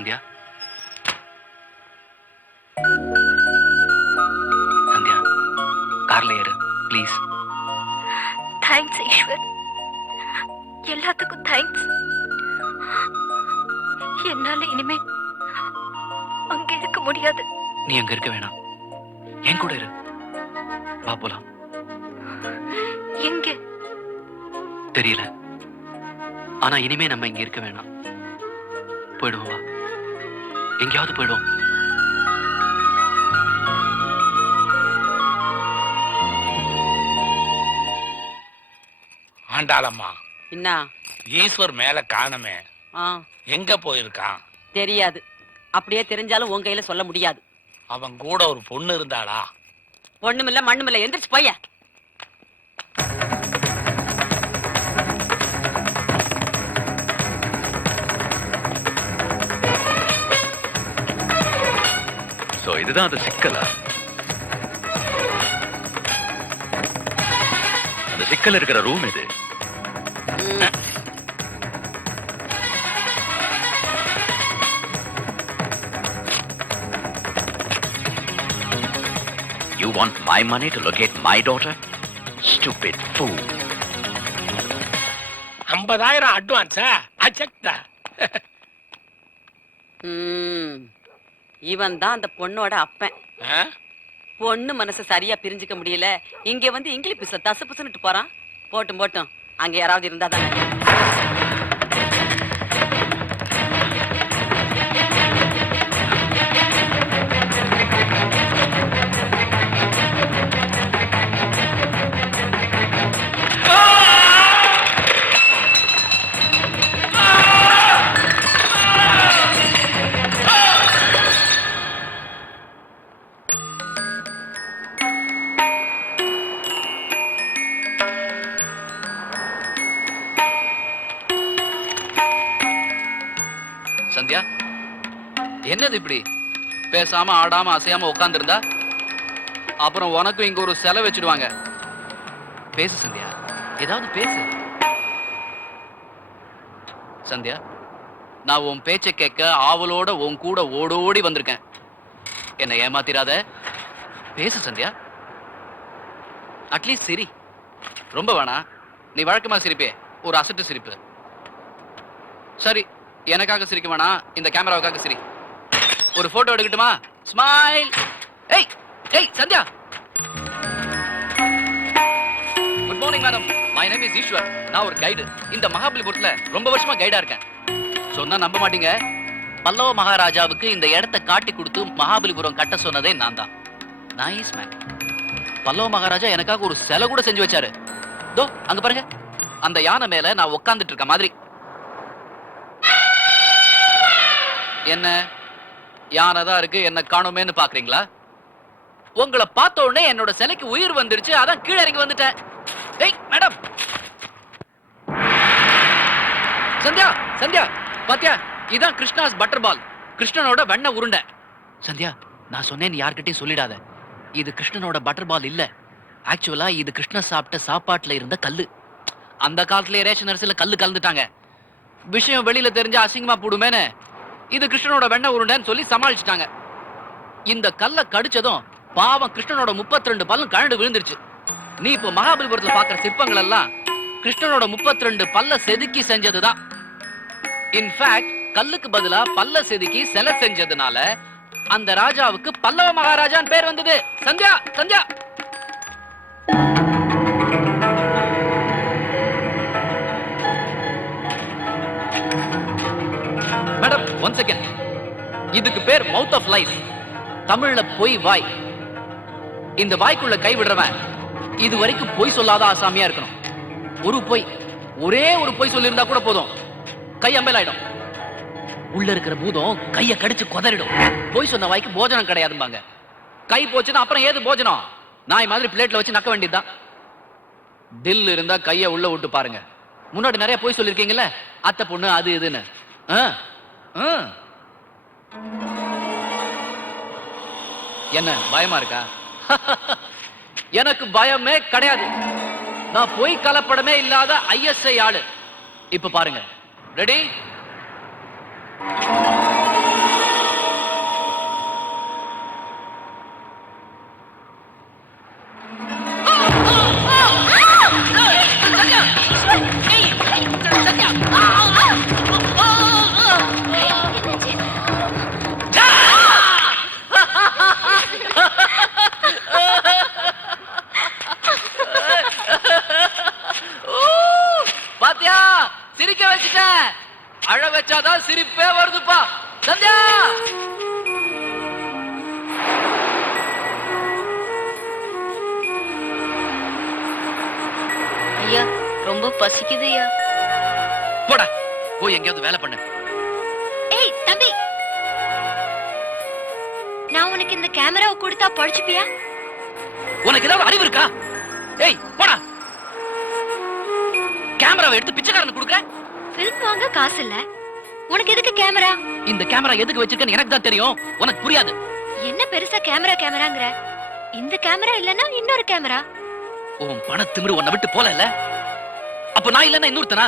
சந்தியா, சந்தியா, கார்ல ஏறு please. Thanks Ishwar, எல்லாத்துக்கும் தேங்க்ஸ். என்னால இனிமே அங்க இருக்க முடியாது. நீ அங்க இருக்க வேணாம், என் கூட இரு. வா போலாம். எங்க தெரியல, ஆனா இனிமே நம்ம இங்க இருக்க வேணாம். போயிடுவோம், வா, எங்கேயாவது போயிடுவோம். ஆண்டாளம்மா, என்ன ஈஸ்வர் மேல காணமே, ஆ எங்க போயிருக்கான்? தெரியாது. அப்படியே தெரிஞ்சாலும் உன் கையில சொல்ல முடியாது. அவன் கூட ஒரு பொண்ணு இருந்தாளா? ஒண்ணுமில்ல மண்ணுமில்ல, எந்திரிச்சு போய. சோ இதுதான் அது சிக்கலா? அந்த சிக்கல் இருக்கிற ரூம் இது. You want my money to locate my daughter? Stupid fool. 50,000 அட்வான்ஸா? அச்சக்டா. இவன் தான் அந்த பொண்ணோட அப்பன். பொண்ணு மனசு சரியா பிரிஞ்சுக்க முடியல, இங்க வந்து இங்கிலீஷ்ல தசு புசுன்னுட்டு போறான். போட்டும் போட்டும், அங்க யாராவது இருந்தா தானே. சந்தியா, என்னது இப்படி பேசாம ஆடாம அசையாம உட்கார்ந்திருந்தா அப்புறம் உனக்கும் இங்க ஒரு செலை வச்சிடுவாங்க. பேசு சந்தியா, ஏதாவது பேசு. சந்தியா, நான் உன் பேச்சை கேட்க ஆவலோட உன் கூட ஓடோடி வந்திருக்கேன். என்னை ஏமாத்திராத, பேசு சந்தியா. அட்லீஸ்ட் சிரி. ரொம்ப வேணா, நீ வழக்கமா சிரிப்பே, ஒரு அசட்டு சிரிப்பு. சரி, எனக்காக சிரிக்க வேணா, இந்த கேமராவுக்காக சிரி. ஒரு போட்டோ எடுக்கட்டுமா? ஸ்மைல். ஏய் ஏய் Sandhya. Good morning madam, my name is Eswar. நான் ஒரு கைடு. இந்த மகாபலிபுரத்துல ரொம்ப வருஷமா கைடா இருக்கேன். சொன்னா நம்ப மாட்டீங்க, பல்லவ மகாராஜாவுக்கு இந்த இடத்தை காட்டி கொடுத்து மகாபலிபுரம் கட்ட சொன்னதே நான் தான். Nice man. பல்லவ மகாராஜா எனக்காக ஒரு சிலை கூட செஞ்சு வச்சாரு. தோ அங்க பாருங்க, அந்த யானை மேல நான் உட்கார்ந்துட்டு இருக்க மாதிரி. என்ன யானை தான் இருக்கு, என்ன காணுமேன்னு பாக்குறீங்களா? உங்களை பார்த்த உடனே என்னோட சிலைக்கு உயிர் வந்துருச்சு, அதான் கீழே இறங்கி வந்துட்டேன். ஏய் மேடம். சந்தியா சந்தியா, பாத்தியா, இதான் கிருஷ்ணாஸ் பட்டர் பால், கிருஷ்ணனோட வெண்ணெய் உருண்டை. சந்தியா, நான் சொன்னேன் யார்கிட்டயும் சொல்லிடாத. இது கிருஷ்ணனோட பட்டர் பால் இல்ல. ஆக்சுவலா இது கிருஷ்ணன் சாப்பிட்ட சாப்பாட்டுல இருந்த கல்லு. அந்த காலத்துல ரேஷன் அரிசியில கல்லு கலந்துட்டாங்க. விஷயம் வெளியில தெரிஞ்ச அசிங்கமா போடுமேன்னு இது கிருஷ்ணனோட வெண்ணெய் உருண்டைன்னு சொல்லி சமாளிச்சுட்டாங்க. இந்த கல்லை கடிச்சதும் பாவம் கிருஷ்ணனோட 32 பல்லும் கழண்டு விழுந்துருச்சு. நீ இப்போ மகாபலிபுரத்துல பாக்குற சிற்பங்கள் எல்லாம் கிருஷ்ணனோட 32 பல்ல செதுக்கி செஞ்சதுதான். இன்ஃபேக்ட் கல்லுக்கு பதிலா பல்ல செதுக்கி சிலை செஞ்சதுனால அந்த ராஜாவுக்கு பல்லவ மகாராஜான்னு பேர் வந்தது. Sandhya Sandhya. Madam, one second. இதுக்கு பேர் மவுத் ஆஃப் லைஃப், தமிழ்ல பொய் வாய். இந்த வாய்க்குள்ள கை விடுறவன் இது வரைக்கும் பொய் சொல்லாத ஆசாமியா இருக்கணும். ஒரு பொய், ஒரே ஒரு பொய் சொல்லியிருந்தா கூட போதும், கை அம்பேலாயிடும். உள்ள இருக்கிற பூதம் கைய கடிச்சு கொதறிடும். பொய் சொன்ன வாய்க்கு போஜனம் கிடையாதும்பாங்க. கை போச்சுன்னா அப்புறம் ஏது போஜனம்? நாய் மாதிரி பிளேட்ல வச்சு நக்க வேண்டியதுதான். தில் இருந்தா கைய உள்ள விட்டு பாருங்க. முன்னாடி நிறைய பொய் சொல்லிருக்கீங்கல்ல, அத்தை பொண்ணு அது இதுன்னு. என்ன பயமா இருக்கா? எனக்கு பயமே கிடையாது. நான் பொய் கலப்படமே இல்லாத ISI ஆளு. இப்ப பாருங்க. ரெடி? பாத்தியா சிரிக்க வச்சுட்டேன். அழ வச்சாதான் சிரிப்பே வருதுப்பா. சந்தியா ஐயா ரொம்ப பசிக்குது ஐயா. போடா, போய் எங்கேயாவது வேலை பண்ணு. ஏய் தம்பி, நான் உனக்கு இந்த கேமராவை கொடுத்தா படிச்சுப்பியா? உனக்கு ஏதாவது அறிவு இருக்கா? ஏய் போடா, கேமராவை எடுத்து பிச்சைக்காரனுக்கு கொடுக்குற. ஃபில்ம் வாங்க காசு இல்ல, உனக்கு எதுக்கு கேமரா? இந்த கேமரா எதுக்கு வச்சிருக்கேன்னு எனக்கு தான் தெரியும், உனக்கு புரியாது. என்ன பெருசா கேமராங்கற? இந்த கேமரா இல்லனா இன்னொரு கேமரா. உன் பண திமிரு உன்னை விட்டு போல இல்ல. அப்ப நான் இல்லன்னா இன்னொருத்தனா?